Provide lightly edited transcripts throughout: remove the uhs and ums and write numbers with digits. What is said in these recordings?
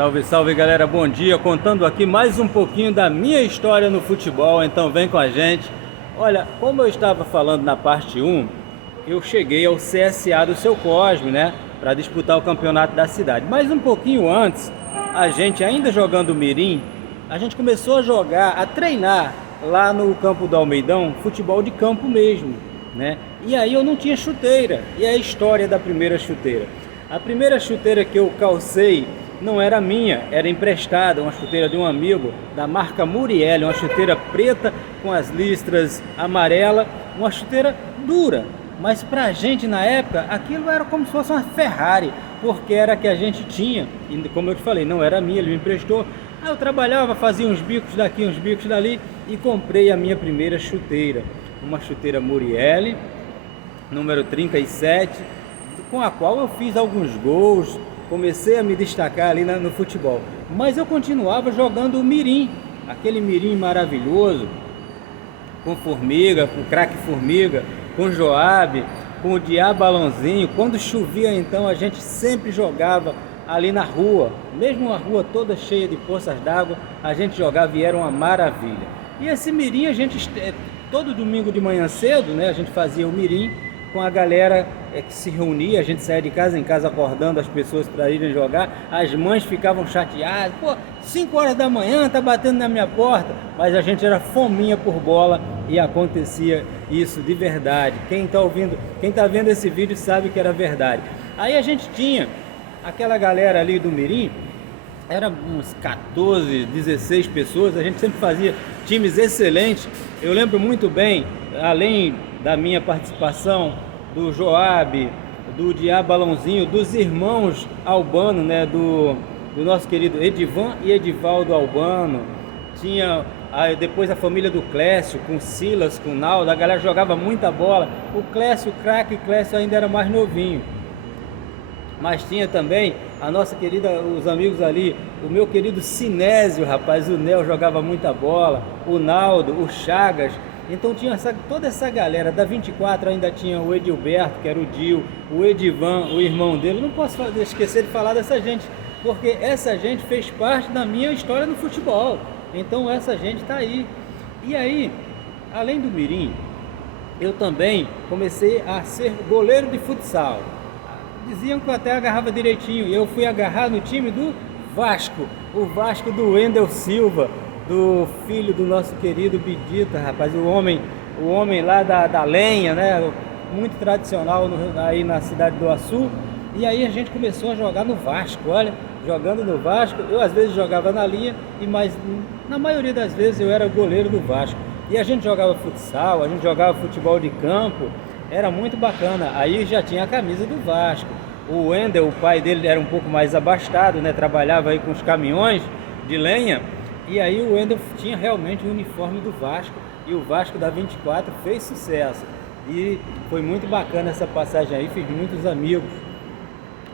Salve, salve galera, bom dia, contando aqui mais um pouquinho da minha história no futebol, então vem com a gente. Olha, como eu estava falando na parte 1, eu cheguei ao CSA do Seu Cosme, né, para disputar o campeonato da cidade. Mas um pouquinho antes, a gente ainda jogando mirim, a gente começou a jogar, a treinar lá no campo do Almeidão, futebol de campo mesmo, né? E aí eu não tinha chuteira, e é a história da primeira chuteira. A primeira chuteira que eu calcei não era minha, era emprestada, uma chuteira de um amigo da marca Muriel, uma chuteira preta com as listras amarelas, uma chuteira dura, mas pra gente na época aquilo era como se fosse uma Ferrari, porque era a que a gente tinha, e como eu te falei, não era minha, ele me emprestou. Aí eu trabalhava, fazia uns bicos daqui, uns bicos dali e comprei a minha primeira chuteira, uma chuteira Muriel, número 37, com a qual eu fiz alguns gols, comecei a me destacar ali no futebol. Mas eu continuava jogando o mirim, aquele mirim maravilhoso, com Formiga, com Craque Formiga, com Joab, com o Diabo Balãozinho. Quando chovia então a gente sempre jogava ali na rua, mesmo a rua toda cheia de poças d'água, a gente jogava e era uma maravilha. E esse mirim a gente, todo domingo de manhã cedo, né, a gente fazia o mirim, com a galera que se reunia, a gente saía de casa em casa acordando as pessoas para irem jogar, as mães ficavam chateadas, pô, 5 horas da manhã tá batendo na minha porta, mas a gente era fominha por bola e acontecia isso de verdade. Quem tá vendo esse vídeo sabe que era verdade. Aí a gente tinha aquela galera ali do mirim, era uns 14, 16 pessoas, a gente sempre fazia times excelentes. Eu lembro muito bem, além da minha participação, do Joab, do Diabo Balãozinho, dos irmãos Albano, né, do nosso querido Edivan e Edivaldo Albano. Tinha depois a família do Clécio, com Silas, com Naldo, a galera jogava muita bola. O Clécio, o craque Clécio ainda era mais novinho. Mas tinha também a nossa querida, os amigos ali, o meu querido Sinésio, rapaz, o Nel jogava muita bola, o Naldo, o Chagas. Então tinha toda essa galera, da 24 ainda tinha o Edilberto, que era o Dil, o Edivan, o irmão dele. Não posso esquecer de falar dessa gente, porque essa gente fez parte da minha história no futebol. Então essa gente está aí. E aí, além do mirim, eu também comecei a ser goleiro de futsal. Diziam que eu até agarrava direitinho, e eu fui agarrar no time do Vasco, o Vasco do Wendel Silva, do filho do nosso querido Bidita, rapaz, o homem lá da lenha, né, muito tradicional aí na cidade do Açu. E aí a gente começou a jogar no Vasco, olha, jogando no Vasco, eu às vezes jogava na linha, mas na maioria das vezes eu era goleiro do Vasco. E a gente jogava futsal, a gente jogava futebol de campo, era muito bacana. Aí já tinha a camisa do Vasco. O Wendel, o pai dele era um pouco mais abastado, né, trabalhava aí com os caminhões de lenha. E aí o Wendel tinha realmente o uniforme do Vasco, e o Vasco da 24 fez sucesso. E foi muito bacana essa passagem aí, fiz muitos amigos.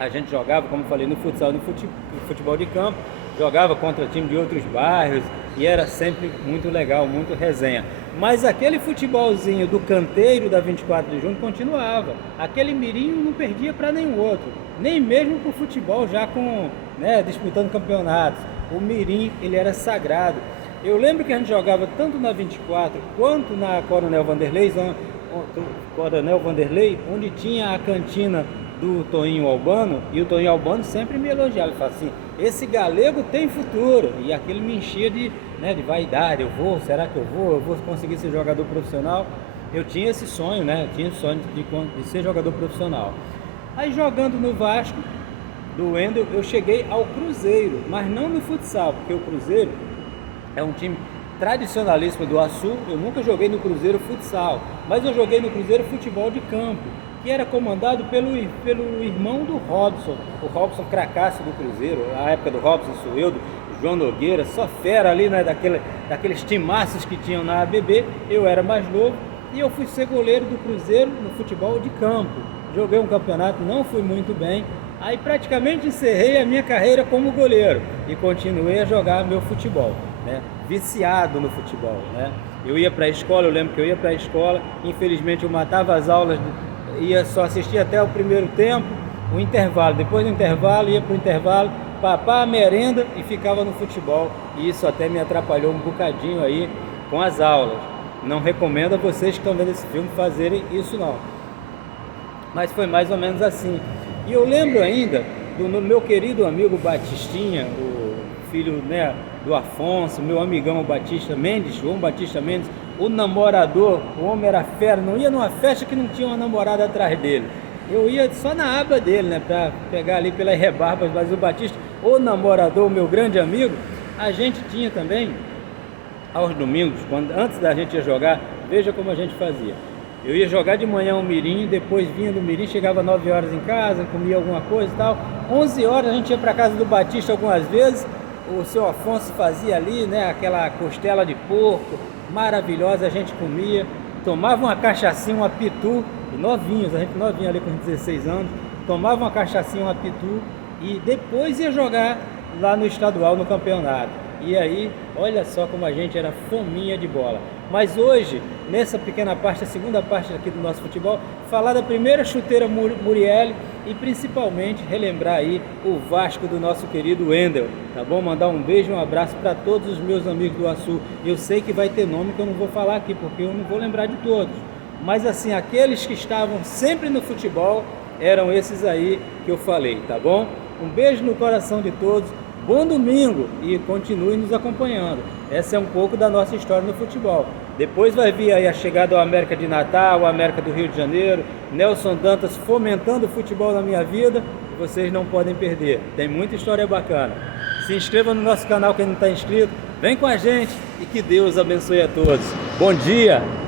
A gente jogava, como eu falei, no futsal, no futebol de campo, jogava contra time de outros bairros, e era sempre muito legal, muito resenha. Mas aquele futebolzinho do canteiro da 24 de junho continuava. Aquele mirim não perdia para nenhum outro, nem mesmo para o futebol já com, né, disputando campeonatos. O mirim, ele era sagrado. Eu lembro que a gente jogava tanto na 24 quanto na Coronel Vanderlei, onde tinha a cantina do Toninho Albano, e o Toninho Albano sempre me elogiava, ele falava assim, esse galego tem futuro, e aquilo me enchia de vaidade. Será que eu vou conseguir ser jogador profissional? Eu tinha esse sonho, né, eu tinha o sonho de ser jogador profissional. Aí jogando no Vasco do Wendel, eu cheguei ao Cruzeiro, mas não no futsal, porque o Cruzeiro é um time tradicionalíssimo do Açu. Eu nunca joguei no Cruzeiro futsal, mas eu joguei no Cruzeiro futebol de campo, que era comandado pelo irmão do Robson, o Robson cracaço do Cruzeiro. A época do Robson, Sueldo, João Nogueira, só fera ali, né, daqueles timaços que tinham na ABB. Eu era mais novo e eu fui ser goleiro do Cruzeiro no futebol de campo. Joguei um campeonato, não fui muito bem. Aí praticamente encerrei a minha carreira como goleiro e continuei a jogar meu futebol, né? Viciado no futebol, né? Eu ia para a escola, eu lembro que eu ia para a escola, infelizmente eu matava as aulas, ia só assistir até o primeiro tempo, o intervalo, depois do intervalo ia para o intervalo, papar a merenda e ficava no futebol. E isso até me atrapalhou um bocadinho aí com as aulas. Não recomendo a vocês que estão vendo esse filme fazerem isso não. Mas foi mais ou menos assim. E eu lembro ainda do meu querido amigo Batistinha, o filho, né, do Afonso, meu amigão Batista Mendes, João Batista Mendes, o namorador, o homem era fera, não ia numa festa que não tinha uma namorada atrás dele. Eu ia só na aba dele, né, para pegar ali pelas rebarbas, mas o Batista, o namorador, o meu grande amigo, a gente tinha também, aos domingos, antes da gente ir jogar, veja como a gente fazia. Eu ia jogar de manhã um mirim, depois vinha do mirim, chegava 9 horas em casa, comia alguma coisa e tal. 11 horas a gente ia para casa do Batista algumas vezes, o seu Afonso fazia ali, né, aquela costela de porco, maravilhosa, a gente comia, tomava uma cachaçinha, uma pitu, novinhos, a gente novinho ali com 16 anos, tomava uma cachaçinha, uma pitu e depois ia jogar lá no estadual, no campeonato. E aí, olha só como a gente era fominha de bola. Mas hoje, nessa pequena parte, a segunda parte aqui do nosso futebol, falar da primeira chuteira Muriel e principalmente relembrar aí o Vasco do nosso querido Wendel, tá bom? Mandar um beijo e um abraço para todos os meus amigos do Açu. Eu sei que vai ter nome que eu não vou falar aqui, porque eu não vou lembrar de todos. Mas assim, aqueles que estavam sempre no futebol, eram esses aí que eu falei, tá bom? Um beijo no coração de todos. Bom domingo e continue nos acompanhando. Essa é um pouco da nossa história no futebol. Depois vai vir aí a chegada ao América de Natal, o América do Rio de Janeiro, Nelson Dantas fomentando o futebol na minha vida, vocês não podem perder. Tem muita história bacana. Se inscreva no nosso canal quem não está inscrito, vem com a gente e que Deus abençoe a todos. Bom dia!